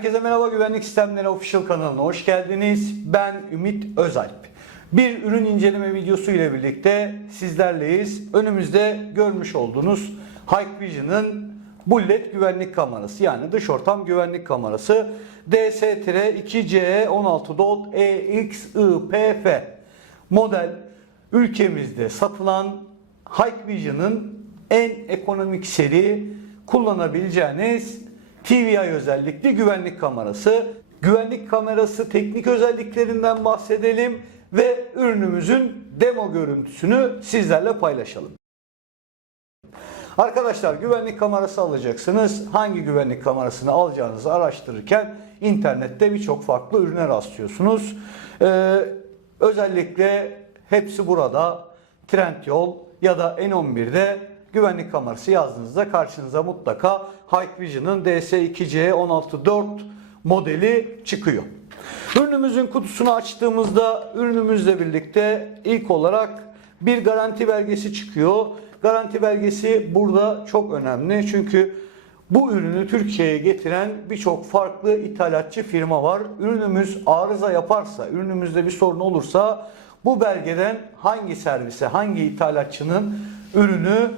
Herkese merhaba Güvenlik Sistemleri Official kanalına hoş geldiniz. Ben Ümit Özalp. Bir ürün inceleme videosu ile birlikte sizlerleyiz. Önümüzde görmüş olduğunuz Hikvision'ın Bullet güvenlik kamerası yani dış ortam güvenlik kamerası DS-2C16.EXIPF model ülkemizde satılan Hikvision'ın en ekonomik seri kullanabileceğiniz TVI özellikli güvenlik kamerası. Güvenlik kamerası teknik özelliklerinden bahsedelim ve ürünümüzün demo görüntüsünü sizlerle paylaşalım. Arkadaşlar güvenlik kamerası alacaksınız. Hangi güvenlik kamerasını alacağınızı araştırırken internette birçok farklı ürüne rastlıyorsunuz. Ee, özellikle hepsi burada Trendyol ya da N11'de güvenlik kamerası yazdığınızda karşınıza mutlaka Hikvision'ın DS2C164 modeli çıkıyor. Ürünümüzün kutusunu açtığımızda ürünümüzle birlikte ilk olarak bir garanti belgesi çıkıyor. Garanti belgesi burada çok önemli çünkü bu ürünü Türkiye'ye getiren birçok farklı ithalatçı firma var. Ürünümüz arıza yaparsa, ürünümüzde bir sorun olursa bu belgeden hangi servise, hangi ithalatçının ürünü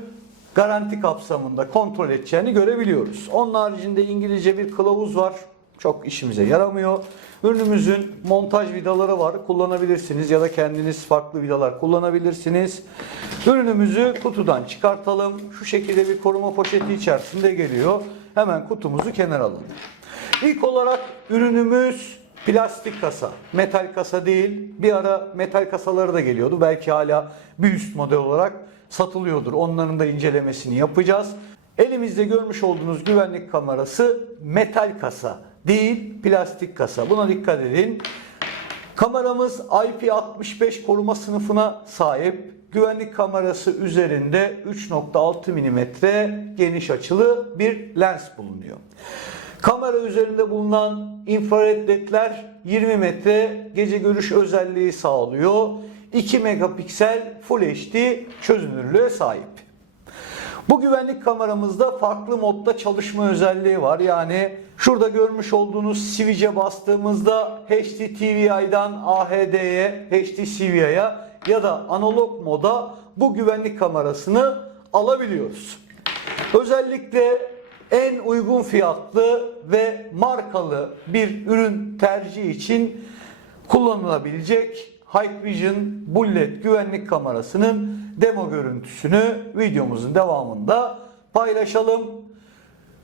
garanti kapsamında kontrol edeceğini görebiliyoruz. Onun haricinde İngilizce bir kılavuz var. Çok işimize yaramıyor. Ürünümüzün montaj vidaları var. Kullanabilirsiniz ya da kendiniz farklı vidalar kullanabilirsiniz. Ürünümüzü kutudan çıkartalım. Şu şekilde bir koruma poşeti içerisinde geliyor. Hemen kutumuzu kenara alalım. İlk olarak ürünümüz plastik kasa. Metal kasa değil. Bir ara metal kasaları da geliyordu. Belki hala bir üst model olarak satılıyordur. Onların da incelemesini yapacağız. Elimizde görmüş olduğunuz güvenlik kamerası metal kasa değil plastik kasa. Buna dikkat edin. Kameramız IP65 koruma sınıfına sahip. Güvenlik kamerası üzerinde 3.6 mm geniş açılı bir lens bulunuyor. Kamera üzerinde bulunan infrared ledler 20 metre gece görüş özelliği sağlıyor. 2 megapiksel Full HD çözünürlüğe sahip. Bu güvenlik kameramızda farklı modda çalışma özelliği var. Yani şurada görmüş olduğunuz switch'e bastığımızda HDTVI'dan AHD'ye, HDCVI'ye ya da analog moda bu güvenlik kamerasını alabiliyoruz. Özellikle en uygun fiyatlı ve markalı bir ürün tercihi için kullanılabilecek Hikvision Bullet güvenlik kamerasının demo görüntüsünü videomuzun devamında paylaşalım.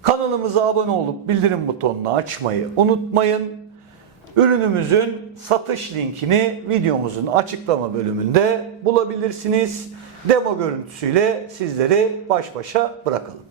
Kanalımıza abone olup bildirim butonunu açmayı unutmayın. Ürünümüzün satış linkini videomuzun açıklama bölümünde bulabilirsiniz. Demo görüntüsüyle sizleri baş başa bırakalım.